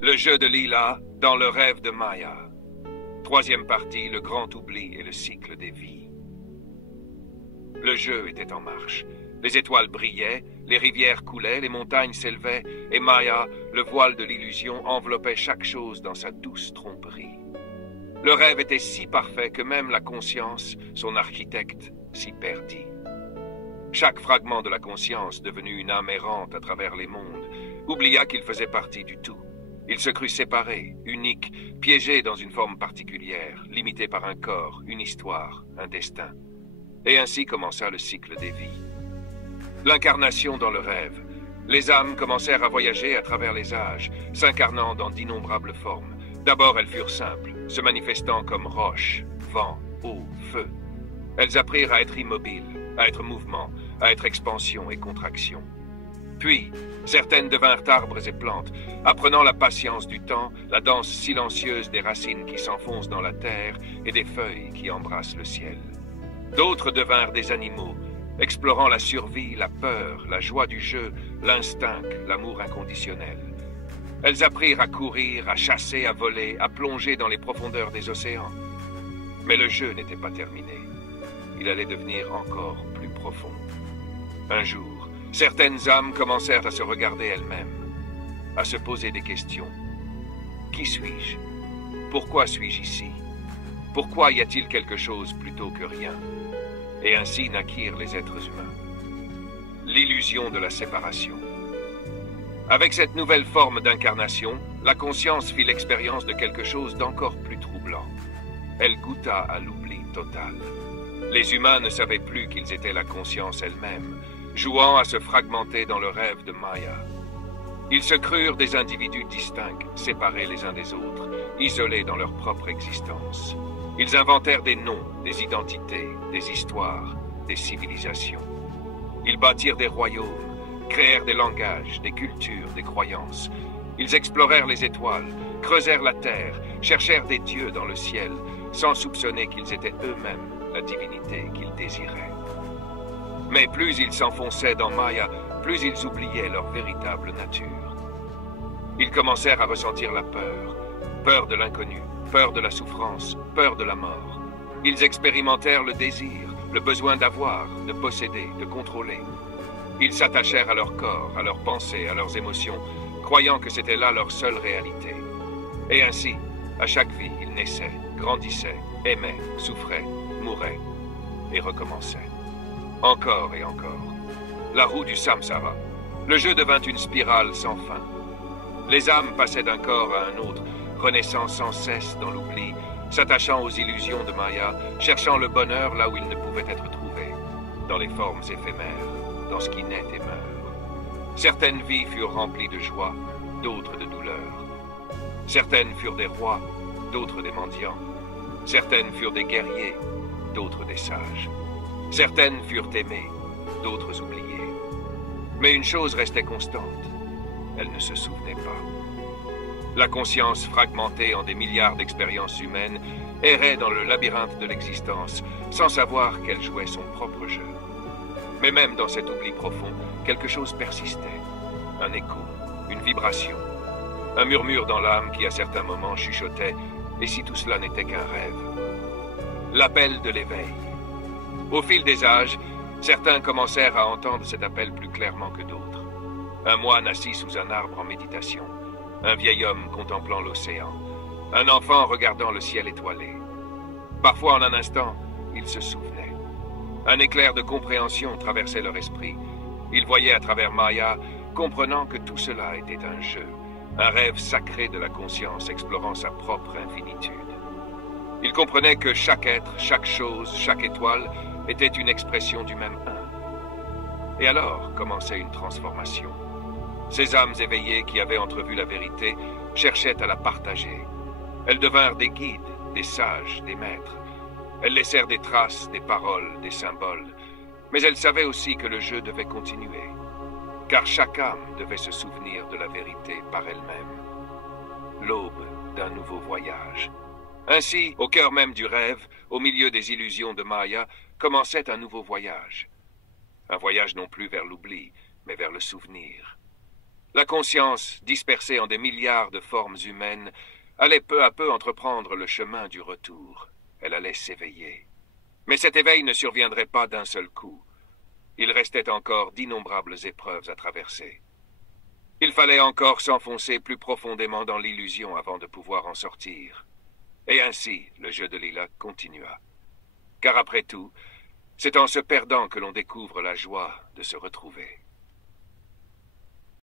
Le jeu de Lila dans le rêve de Maya. Troisième partie, le grand oubli et le cycle des vies. Le jeu était en marche. Les étoiles brillaient, les rivières coulaient, les montagnes s'élevaient, et Maya, le voile de l'illusion, enveloppait chaque chose dans sa douce tromperie. Le rêve était si parfait que même la conscience, son architecte, s'y perdit. Chaque fragment de la conscience, devenu une âme errante à travers les mondes, oublia qu'il faisait partie du tout. Il se crut séparé, unique, piégé dans une forme particulière, limité par un corps, une histoire, un destin. Et ainsi commença le cycle des vies. L'incarnation dans le rêve. Les âmes commencèrent à voyager à travers les âges, s'incarnant dans d'innombrables formes. D'abord, elles furent simples, se manifestant comme roches, vent, eau, feu. Elles apprirent à être immobiles, à être mouvement, à être expansion et contraction. Puis, certaines devinrent arbres et plantes, apprenant la patience du temps, la danse silencieuse des racines qui s'enfoncent dans la terre et des feuilles qui embrassent le ciel. D'autres devinrent des animaux, explorant la survie, la peur, la joie du jeu, l'instinct, l'amour inconditionnel. Elles apprirent à courir, à chasser, à voler, à plonger dans les profondeurs des océans. Mais le jeu n'était pas terminé. Il allait devenir encore plus profond. Un jour, certaines âmes commencèrent à se regarder elles-mêmes, à se poser des questions. Qui suis-je? Pourquoi suis-je ici? Pourquoi y a-t-il quelque chose plutôt que rien? Et ainsi naquirent les êtres humains. L'illusion de la séparation. Avec cette nouvelle forme d'incarnation, la conscience fit l'expérience de quelque chose d'encore plus troublant. Elle goûta à l'oubli total. Les humains ne savaient plus qu'ils étaient la conscience elle-même, jouant à se fragmenter dans le rêve de Maya. Ils se crurent des individus distincts, séparés les uns des autres, isolés dans leur propre existence. Ils inventèrent des noms, des identités, des histoires, des civilisations. Ils bâtirent des royaumes, créèrent des langages, des cultures, des croyances. Ils explorèrent les étoiles, creusèrent la terre, cherchèrent des dieux dans le ciel, sans soupçonner qu'ils étaient eux-mêmes la divinité qu'ils désiraient. Mais plus ils s'enfonçaient dans Maya, plus ils oubliaient leur véritable nature. Ils commencèrent à ressentir la peur, peur de l'inconnu, peur de la souffrance, peur de la mort. Ils expérimentèrent le désir, le besoin d'avoir, de posséder, de contrôler. Ils s'attachèrent à leur corps, à leurs pensées, à leurs émotions, croyant que c'était là leur seule réalité. Et ainsi, à chaque vie, ils naissaient, grandissaient, aimaient, souffraient, mouraient et recommençaient. Encore et encore. La roue du samsara. Le jeu devint une spirale sans fin. Les âmes passaient d'un corps à un autre, renaissant sans cesse dans l'oubli, s'attachant aux illusions de Maya, cherchant le bonheur là où il ne pouvait être trouvé, dans les formes éphémères, dans ce qui naît et meurt. Certaines vies furent remplies de joie, d'autres de douleur. Certaines furent des rois, d'autres des mendiants. Certaines furent des guerriers, d'autres des sages. Certaines furent aimées, d'autres oubliées. Mais une chose restait constante, elles ne se souvenaient pas. La conscience, fragmentée en des milliards d'expériences humaines, errait dans le labyrinthe de l'existence, sans savoir qu'elle jouait son propre jeu. Mais même dans cet oubli profond, quelque chose persistait. Un écho, une vibration, un murmure dans l'âme qui à certains moments chuchotait « Et si tout cela n'était qu'un rêve ?» L'appel de l'éveil. Au fil des âges, certains commencèrent à entendre cet appel plus clairement que d'autres. Un moine assis sous un arbre en méditation, un vieil homme contemplant l'océan, un enfant regardant le ciel étoilé. Parfois, en un instant, ils se souvenaient. Un éclair de compréhension traversait leur esprit. Ils voyaient à travers Maya, comprenant que tout cela était un jeu, un rêve sacré de la conscience explorant sa propre infinitude. Ils comprenaient que chaque être, chaque chose, chaque étoile était une expression du même un. Et alors commençait une transformation. Ces âmes éveillées qui avaient entrevu la vérité cherchaient à la partager. Elles devinrent des guides, des sages, des maîtres. Elles laissèrent des traces, des paroles, des symboles. Mais elles savaient aussi que le jeu devait continuer. Car chaque âme devait se souvenir de la vérité par elle-même. L'aube d'un nouveau voyage. Ainsi, au cœur même du rêve, au milieu des illusions de Maya, commençait un nouveau voyage. Un voyage non plus vers l'oubli, mais vers le souvenir. La conscience, dispersée en des milliards de formes humaines, allait peu à peu entreprendre le chemin du retour. Elle allait s'éveiller. Mais cet éveil ne surviendrait pas d'un seul coup. Il restait encore d'innombrables épreuves à traverser. Il fallait encore s'enfoncer plus profondément dans l'illusion avant de pouvoir en sortir. Et ainsi, le jeu de Lilac continua. Car après tout, c'est en se perdant que l'on découvre la joie de se retrouver.